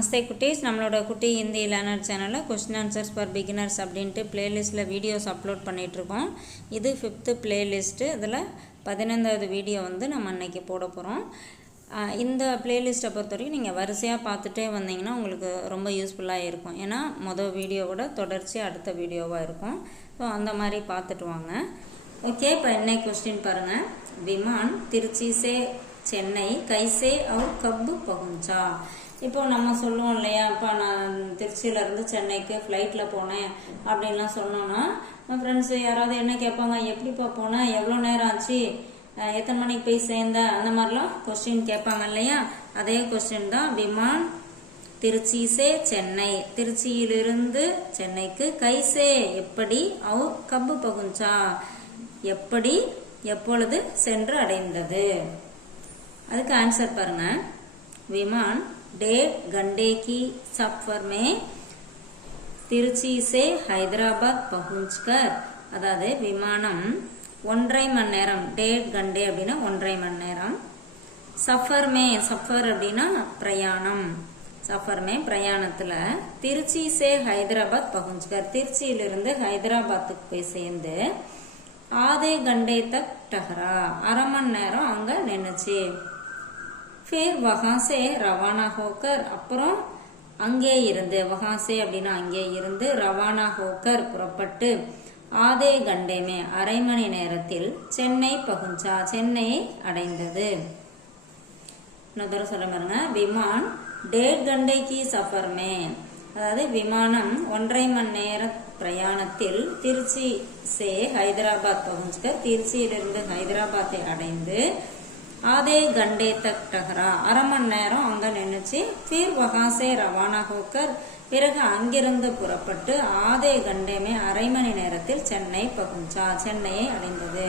நமஸ்தே குட்டீஸ். நம்மளோட குட்டி ஹிந்தி லேர்னர் சேனலில் கொஸ்டின் ஆன்சர்ஸ் ஃபார் பிகினர்ஸ் அப்படின்ட்டு பிளேலிஸ்ட்டில் வீடியோஸ் அப்லோட் பண்ணிகிட்ருக்கோம் இது ஃபிஃப்த்து பிளேலிஸ்ட்டு இதில் பதினைந்தாவது வீடியோ வந்து நம்ம அன்றைக்கி போட போகிறோம் இந்த பிளேலிஸ்ட்டை பொறுத்த வரைக்கும் நீங்கள் வரிசையாக பார்த்துட்டே வந்தீங்கன்னா உங்களுக்கு ரொம்ப யூஸ்ஃபுல்லாக இருக்கும். ஏன்னா மொதல் வீடியோவோட தொடர்ச்சி அடுத்த வீடியோவாக இருக்கும். ஸோ அந்த மாதிரி பார்த்துட்டு வாங்க. ஓகே இப்போ என்ன கொஸ்டின் பாருங்கள் விமான் திருச்சி சே சென்னை கைசே அவர் கப்பு பகுஞ்சா. இப்போ நம்ம சொல்லுவோம் இல்லையா இப்போ நான் திருச்சியிலேருந்து சென்னைக்கு ஃப்ளைட்டில் போனேன் அப்படின்லாம் சொன்னோன்னா ஃப்ரெண்ட்ஸு யாராவது என்ன கேட்பாங்க? எப்படிப்பா போனேன் எவ்வளோ நேரம் ஆச்சு? எத்தனை மணிக்கு போய் சேர்ந்த? அந்த மாதிரிலாம் கொஸ்டின் கேட்பாங்க இல்லையா? அதே கொஸ்டின் தான் விமான் திருச்சி சே சென்னை. திருச்சியிலிருந்து சென்னைக்கு கைசே எப்படி அவு கப்பு பகுஞ்சா? எப்படி எப்பொழுது சென்று அடைந்தது? அதுக்கு ஆன்சர் பாருங்க विमान डेढ़ घंटे की सफर में திருச்சி சே ஹைதராபாத் பகுஞ்ச்கர் அதாவது விமானம் ஒன்றரை மணி நேரம் டேட் கண்டே அப்படின்னா ஒன்றரை மணி நேரம் சஃபர் மே சஃபர் அப்படின்னா பிரயாணம் சஃபர் மே பிரயாணத்தில் திருச்சி சே ஹைதராபாத் பகுஞ்ச்கர் திருச்சியிலிருந்து ஹைதராபாத்துக்கு போய் சேர்ந்து ஆதே கண்டே தக் டஹரா அரை மணி நேரம் அங்கே நின்றுச்சு फिर वहां से रवाना होकर அப்புறம் அங்கே இருந்து வகாசே அப்படின்னா அங்கே இருந்து ரவானா ஹோக்கர் புறப்பட்டு ஆதே கண்டேமே அரை மணி நேரத்தில் சென்னை பகுஞ்சா சென்னையை அடைந்தது இன்னொரு தடவை சொல்ல பாருங்க விமான் டேட் கண்டைக்கு சஃபர் மே அதாவது விமானம் ஒன்றரை மணி நேர பிரயாணத்தில் திருச்சி சே ஹைதராபாத் பகுஞ்சுக்கர் திருச்சியிலிருந்து ஹைதராபாத்தை அடைந்து ஆதே கண்டே தக் டஹரா அரை மணி நேரம் அங்கே நின்றுச்சு ஃபீர் வகாசே ரவானா ஹோக்கர். பிறகு அங்கிருந்து புறப்பட்டு ஆதே கண்டேமே அரை மணி நேரத்தில் சென்னை பகுஞ்சா. சென்னையை அடைந்தது.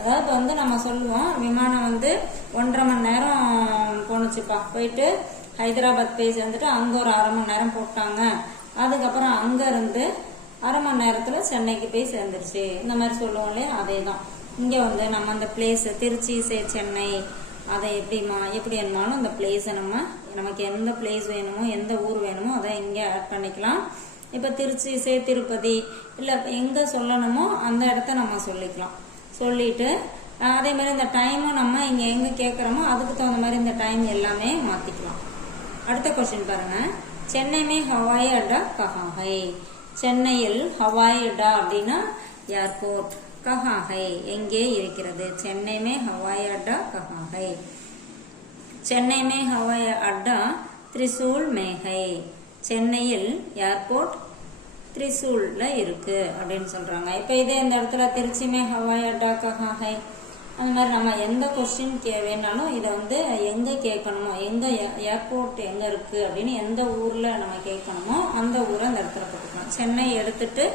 அதாவது வந்து நம்ம சொல்லுவோம் விமானம் வந்து ஒன்றரை மணி நேரம் போணுச்சுப்பா. போயிட்டு ஹைதராபாத் போய் சேர்ந்துட்டு அங்கே ஒரு அரை மணி நேரம் போட்டாங்க. அதுக்கப்புறம் அங்கேருந்து அரை மணி நேரத்தில் சென்னைக்கு போய் சேர்ந்துருச்சு. இந்த மாதிரி சொல்லுவோம் இல்லையா? அதே தான் இங்கே வந்து நம்ம அந்த பிளேஸு திருச்சி சே சென்னை அதை எப்படிமா எப்படி வேணுமாலும் அந்த பிளேஸை நம்ம நமக்கு எந்த பிளேஸ் வேணுமோ எந்த ஊர் வேணுமோ அதை இங்கே ஆட் பண்ணிக்கலாம். இப்போ திருச்சி சே திருப்பதி இல்லை எங்கே சொல்லணுமோ அந்த இடத்த நம்ம சொல்லிக்கலாம். சொல்லிட்டு அதே மாதிரி இந்த டைமும் நம்ம இங்கே எங்கே கேட்குறோமோ அதுக்கு தகுந்த மாதிரி இந்த டைம் எல்லாமே மாற்றிக்கலாம் அடுத்த கொஸ்டின் பாருங்க. சென்னை மே ஹவாய் அட்டா கஹா ஹை சென்னையில் ஹவாய் அடா அப்படின்னா ஏர்போர்ட் கஹாஹை. எங்கே இருக்கிறது? சென்னை மே ஹவாய் அட்டா கஹாஹை. சென்னை மே ஹவாய் அட்டா திரிசூல் மேகை சென்னையில் ஏர்போர்ட் திரிசூலில் இருக்குது அப்படின்னு சொல்கிறாங்க இப்போ இதே இந்த இடத்துல திருச்சி மே ஹவாய் அட்டா கஹாஹை. அந்த மாதிரி நம்ம எந்த கொஸ்டின் கே வேணாலும் இதை வந்து எங்கே கேட்கணுமோ எங்கே ஏர்போர்ட் எங்கே இருக்குது அப்படின்னு எந்த ஊரில் நம்ம கேட்கணுமோ அந்த ஊரை அந்த இடத்துல போட்டுக்கலாம். சென்னை எடுத்துட்டு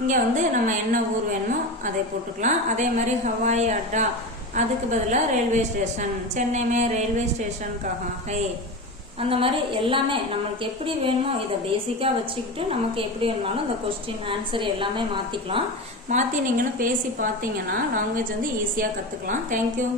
இங்கே வந்து நம்ம என்ன ஊர் வேணுமோ அதை போட்டுக்கலாம். அதே மாதிரி ஹவாய் அட்டா அதுக்கு பதிலாக ரயில்வே ஸ்டேஷன் சென்னைமே ரயில்வே ஸ்டேஷன் ஹை அந்த மாதிரி எல்லாமே நம்மளுக்கு எப்படி வேணுமோ இதை பேசிக்காக வச்சுக்கிட்டு நமக்கு எப்படி வேணுமாலும் இந்த கொஸ்டின் ஆன்சர் எல்லாமே மாற்றிக்கலாம் மாற்றி நீங்களும் பேசி பார்த்தீங்கன்னா லாங்குவேஜ் வந்து ஈஸியாக கற்றுக்கலாம் தேங்க்யூ